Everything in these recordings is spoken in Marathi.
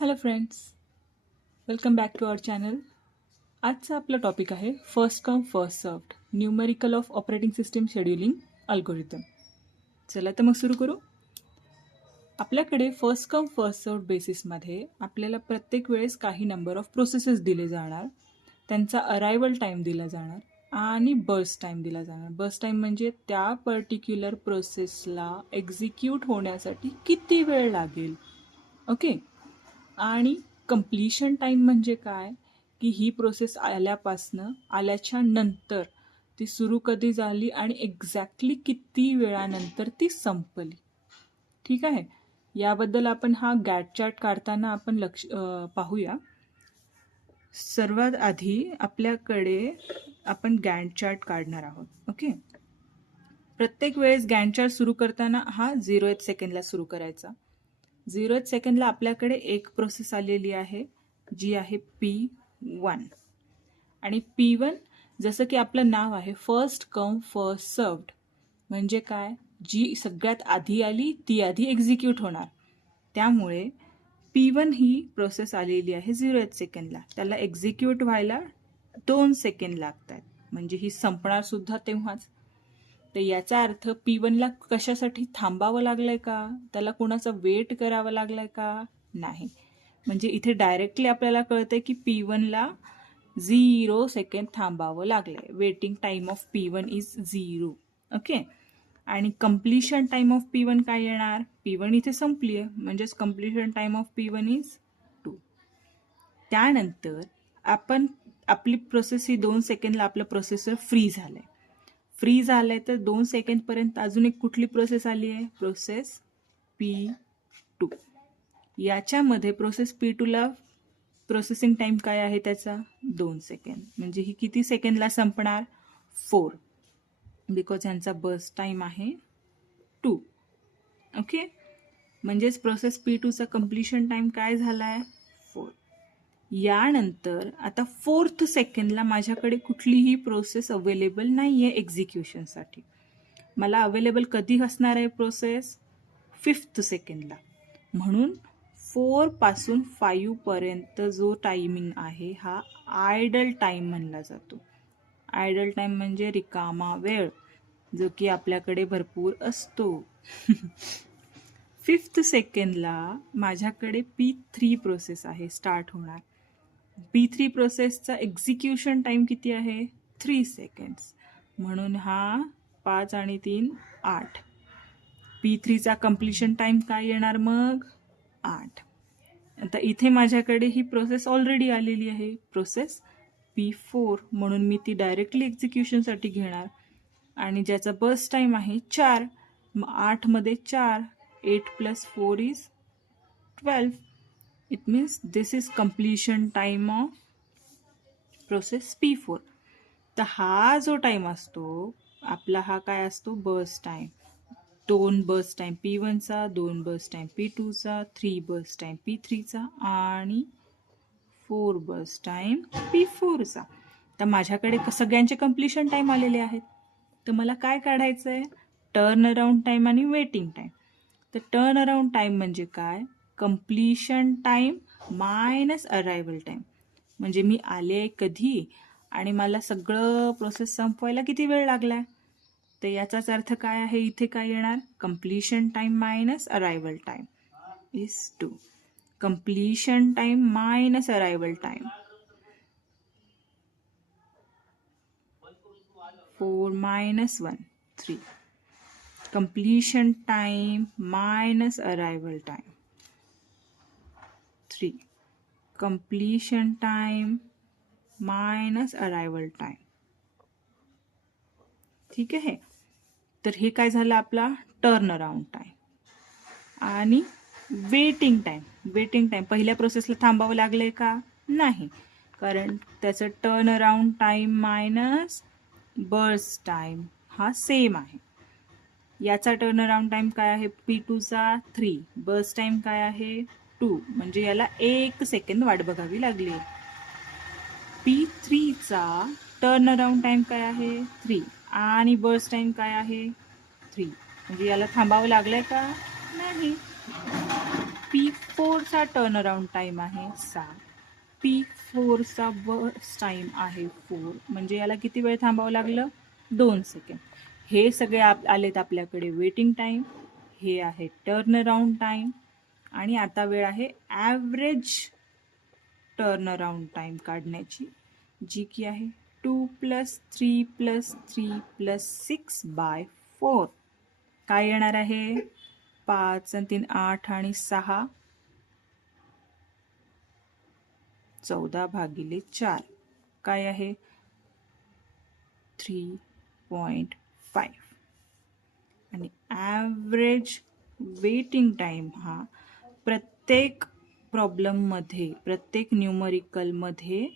Hello friends, welcome back to our channel. आजचा आपला टॉपिक आहे first come first served numerical of operating system scheduling algorithm. चला तर मग सुरू करू. आपल्याकडे फर्स्ट कम फर्स्ट सर्व्ड बेसिसमध्ये आपल्याला प्रत्येक वेळेस काही नंबर ऑफ प्रोसेसेस दिले जाणार, त्यांचा अरायवल टाईम दिला जाणार आणि बर्स्ट टाईम दिला जाणार. बर्स्ट टाईम म्हणजे त्या पर्टिक्युलर प्रोसेसला एक्झिक्यूट होण्यासाठी किती वेळ लागेल. ओके. आणि कंप्लीशन टाईम म्हणजे काय, की ही प्रोसेस आल्याच्या नंतर ती सुरू कधी झाली आणि एक्झॅक्टली किती वेळानंतर ती संपली. ठीक आहे. याबद्दल आपण हा गॅट चार्ट काढताना आपण पाहूया. सर्वात आधी आपल्याकडे आपण गॅट चार्ट काढणार आहोत. ओके. प्रत्येक वेळेस गॅट चार्ट सुरू करताना हा 0th सेकंडला सुरू करायचा. 0th सेकंडला आपल्याकडे एक प्रोसेस आलेली आहे जी आहे P1. आणि P1 जसं की आपलं नाव आहे फर्स्ट कम फर्स्ट सर्व्ड, म्हणजे काय, जी सगळ्यात आधी आली ती आधी एक्झिक्यूट होणार. त्यामुळे P1 ही प्रोसेस आलेली आहे 0th सेकंडला. त्याला एक्झिक्यूट व्हायला 2 सेकंड लागतात, म्हणजे ही संपणार सुद्धा तेव्हाच. तर याचा अर्थ P1ला कशासाठी थांबावं लागलंय का, त्याला कोणाचा वेट करावा लागलाय का, नाही. म्हणजे इथे डायरेक्टली आपल्याला कळतंय की P1ला 0 सेकंड थांबावं लागलंय. Waiting time of P1 is 0. Okay. आणि कम्प्लिशन टाइम ऑफ P1 काय येणार, P1 इथे संपली आहे म्हणजेच completion time of P1 is 2. त्यानंतर आपली प्रोसेस ही 2 सेकंडला आपलं प्रोसेसर फ्री झालंय. तर 2 सेकंडपर्यंत अजून एक कुठली प्रोसेस आली आहे, प्रोसेस P2. याच्यामध्ये प्रोसेस P2ला प्रोसेसिंग टाइम काय आहे त्याचा 2 सेकंड, म्हणजे ही किती सेकंडला संपणार, 4, बिकॉज यांचा बर्स्ट टाइम आहे 2. ओके. म्हणजेच प्रोसेस P2चा कम्प्लिशन टाइम काय झालाय 4. यानंतर आता 4th सेकंडला माझ्याकडे कुठलीही प्रोसेस अवेलेबल नाही आहे एक्झिक्युशनसाठी. मला अवेलेबल कधी असणार आहे प्रोसेस 5th सेकंडला. म्हणून 4 पासून 5 पर्यंत जो टायमिंग आहे हा आयडल टाइम म्हणला जातो. आयडल टाइम म्हणजे रिकामा वेळ, जो की आपल्याकडे भरपूर असतो. 5th सेकंडला माझ्याकडे P3 प्रोसेस आहे स्टार्ट होणार. P3 प्रोसेसचा एक्झिक्युशन टाइम किती आहे 3 सेकंड्स, म्हणून हा 5 आणि 3 8. P3चा कम्प्लिशन टाइम काय येणार मग 8. आता इथे माझ्याकडे ही प्रोसेस ऑलरेडी आलेली आहे, प्रोसेस P4, म्हणून मी ती डायरेक्टली एक्झिक्युशनसाठी घेणार आणि ज्याचा बर्स्ट टाइम आहे 4. मग 8 मध्ये 4, 8 + 4 is 12. It means this is completion time of process P4. तर हा जो टाइम असतो आपला, हा काय असतो, बर्स्ट टाइम. 2 बर्स्ट टाइम P1चा, 2 बर्स्ट टाइम P2चा, 3 बर्स्ट टाइम P3चा आणि 4 बर्स्ट टाइम P4चा. तर माझ्याकडे सगळ्यांचे कम्प्लिशन टाइम आलेले आहेत. तर मला काय काढायचं आहे, टर्न अराउंड टाइम आणि वेटिंग टाइम. तर टर्न अराउंड टाइम म्हणजे काय, completion time minus arrival time, म्हणजे मी आले कधी आणि मला सगळं प्रोसेस संपवायला किती वेळ लागलाय. तर याचाच अर्थ काय आहे, इथे काय येणार, completion time minus arrival time is 2. Completion time minus arrival time 4 - 1 3. Completion time minus arrival time 3. Completion time minus arrival time. ठीक आहे. तर हे काय झालं आपला टर्न अराउंड टाइम. आणि वेटिंग टाइम पहिल्या प्रोसेसला थांबावं लागलंय का, नाही, कारण त्याचं turn around time minus burst time हा सेम आहे. याचा टर्न अराउंड टाइम काय आहे P2चा 3, बर्स्ट टाइम काय आहे 2, म्हणजे याला 1 सेकंड वाट बघावी लागली. P3चा टर्न अराउंड टाइम काय आहे 3 आणि बर्स्ट टाइम काय आहे 3, म्हणजे याला थांबावं लागलंय का, नाही. P4चा टर्न अराउंड टाईम आहे 6. P4चा बर्स्ट टाईम आहे 4. म्हणजे याला किती वेळ थांबावं लागलं? 2 सेकंड. हे सगळे आलेत आपल्याकडे वेटिंग टाईम, हे आहे टर्न अराउंड टाईम, आणि आता वेळ आहे ॲव्हरेज टर्न अराउंड टाईम काढण्याची, जी की आहे 2 + 3 + 3 + 6/4. काय येणार आहे? 5 आणि 3 8 आणि 6 14/4. काय आहे? 3.5. आणि ॲव्हरेज वेटिंग टाईम हा प्रत्येक प्रॉब्लेममध्ये, प्रत्येक न्यूमरिकलमध्ये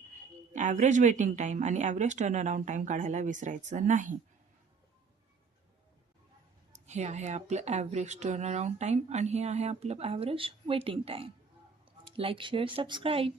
ॲव्हरेज वेटिंग टाईम आणि ॲव्हरेज टर्न अराउंड टाईम काढायला विसरायचं नाही. हे आहे आपलं ॲव्हरेज टर्न अराउंड टाईम आणि हे आहे आपलं average waiting time. Like, share, subscribe.